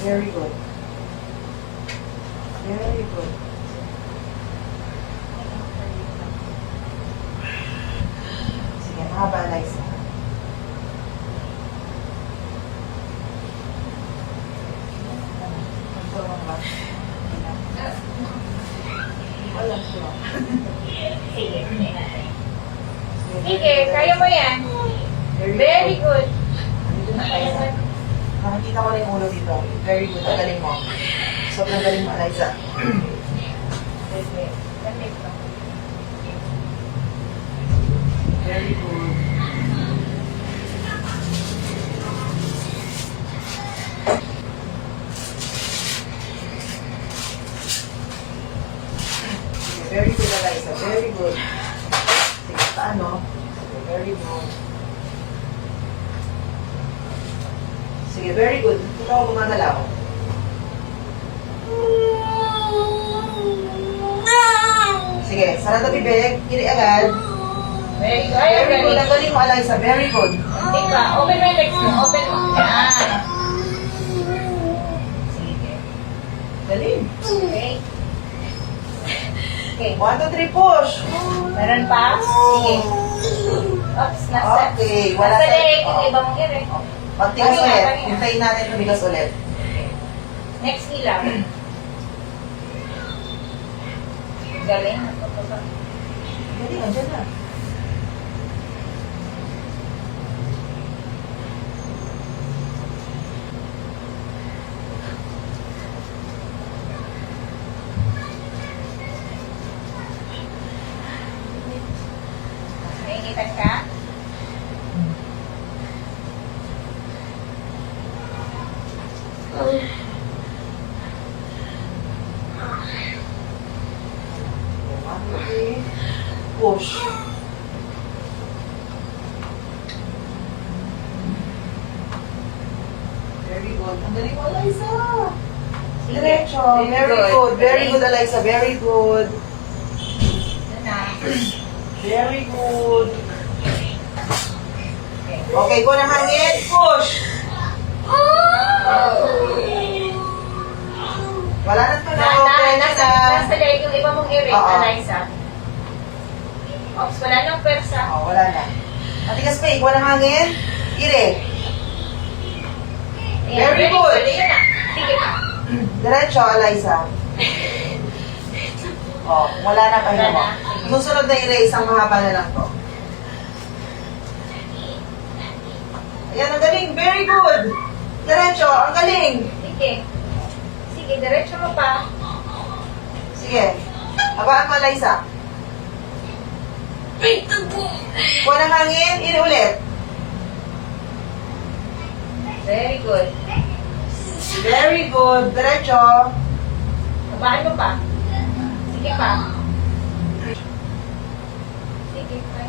Very good. Very good. Sige, mahaba, Liza. Magtulong ba? Wala siya. Sige, sige, kaya mo yan. Very good. Dito na tayo sa... Nakikita ko na yung ulo dito. Very good. Ang galing mo. Sobrang galing mo, Liza. Very good. Very good, Liza. Very good. Sige, paano? Very good. Sige, very good. Ito ako gumagalaw. Sige, sarado bibig. Kiri agad. Very good. Very good. Ang galing mo, Eliza. Very good. Hindi pa. Open mo yung legs mo. Open mo. Yan. Sige. Galing. Okay. Okay. 1, 2, 3, push. Meron pa? Sige. Oops, nasa. Okay. Wala Nasa sa... leg. Yung iba mong ere. Magtigas Kanina, ulit. kanina. Hintayin natin tumigas ulit. Next nila. Galing. Galing, andyan na. Naingitan ka? One, two, three. Push. Very good. Ang galing mo, Eliza. Diretso. Very good. Very good, Eliza. Very good. Yun na. Very good. Okay, go na hangin. Push. Wala na to na. Okay na. Nasa leg yung iba mong ere. Oo. Eliza. Oops, wala nang pwersa. Oh, wala na. Matigas pa eh. Go na hangin. Ire. Ayan, Very good. Yun na. Sige pa. Diretso, Eliza. Oh, wala na pahinga mo. Wala na. Susunod na ire, isang mahaba na lang to. Ayan, ang galing. Very good. Diretso, ang galing. Sige. Sige, diretso mo pa. Sige. Habaan mo, Eliza. Kuha ng hangin, ire ulit. Very good. Very good. Diretso. Habaan mo pa. Sige pa. Sige pa.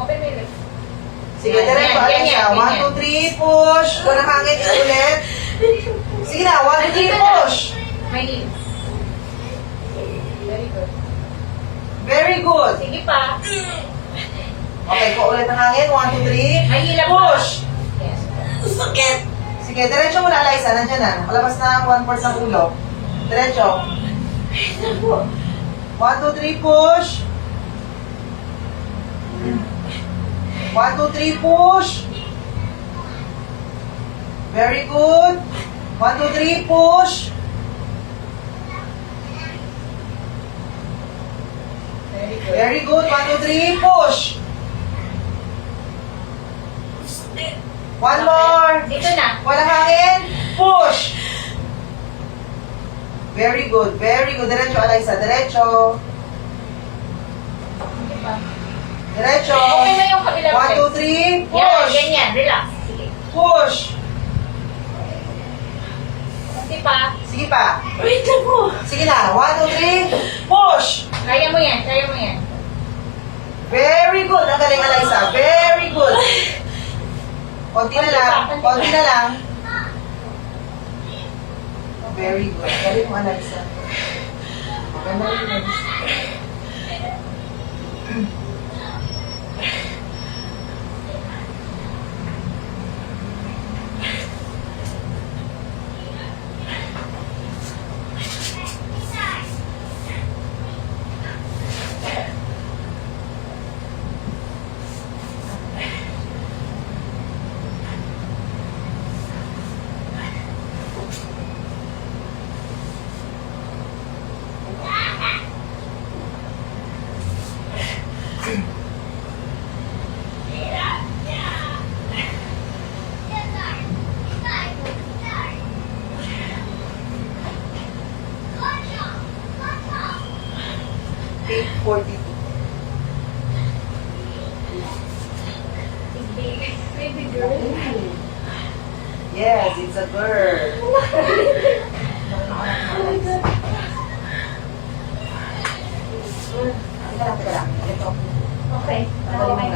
Open mo yung legs. Sige, diretso, Ganyan, Eliza. ganyan, 1, 2, 3, push. Kuha ng hangin, ire ulit. Sige na, 1, 2, 3, push. May legs. Very good. Very good. Sige pa. Okay, kuha ulit ng hangin. 1, 2, 3. May hilap pa. Push. Yes. Sige, diretso mo na, Eliza. Nandiyan na. Malabas na ang 1/4 ng ulo. Diretso. 1, 2, 3, push. 1, 2, 3, push. Very good. 1, 2, 3, push. Very good. Very good. 1, 2, 3, push. One more. Dito na. Walang hangin. Push. Very good. Very good. Diretso, Eliza. Diretso. Sige pa. Diretso. Open mo yung kabilang 1, 2, 3, Yan, push. ganyan. Relax. Sige. Push. Sige pa. Sige pa. Sige na. 1, 2, 3, push. Kaya mo yan. Kaya mo yan. Very good. Ang galing, Eliza. Very good. Konti na lang. Konti na lang. Very good. Galing mo, Eliza. Maganda rin, Eliza. 42. Baby girl. Yes, it's a girl. Oh my God. Teka lang. Ito. Okay. Okay.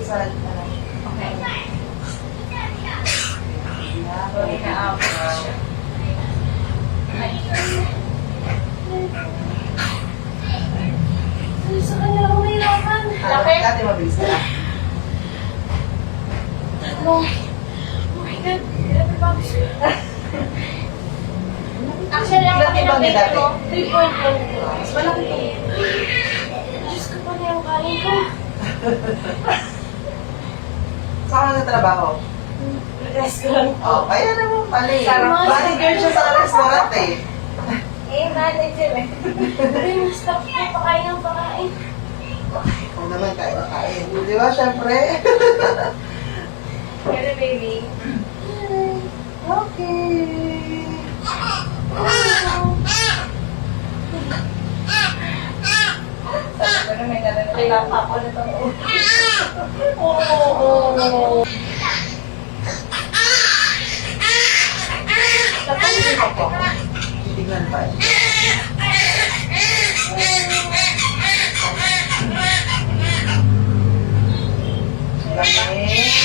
Isa. Okay. Sorry na ako. Ay, sa kanya ako nahirapan. Lapit. Dati mabilis ka lang. Oh my God. Grabe ba? Actually, ang Ilan timbang niya dati? 3.1. Mas malaki ito. Diyos ko pa na yung kain ko. Saan ka nagtatrabaho? Restaurant ko. Oh, kaya naman pala eh. Sarap. Manager siya sa restaurant eh. Manager eh. Pero yung staff ko, pakain ng pakain. Ako naman kain. Di ba, syempre? Pero baby. Okay. Pero may kailangan pa ako na ito. Oo. Napansin ko po. Titignan pa eh. Lamig.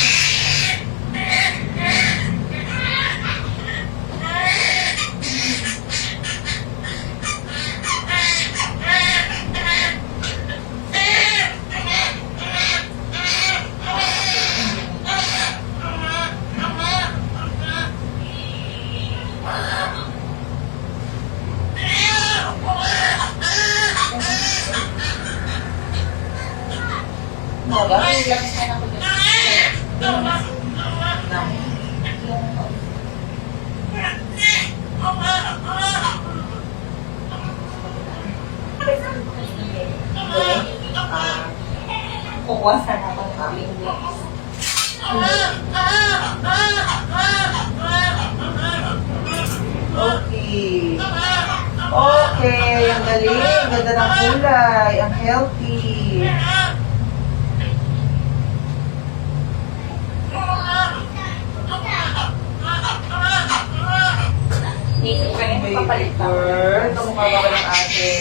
Ano ba? Relax na ako dyan. Kukuwasan ako ng English. Okay. Okay, ang galing. Ganda ng kulay. Ang healthy. Native ka yun, Baby papalit pa. girl, kamukha ba ng ate?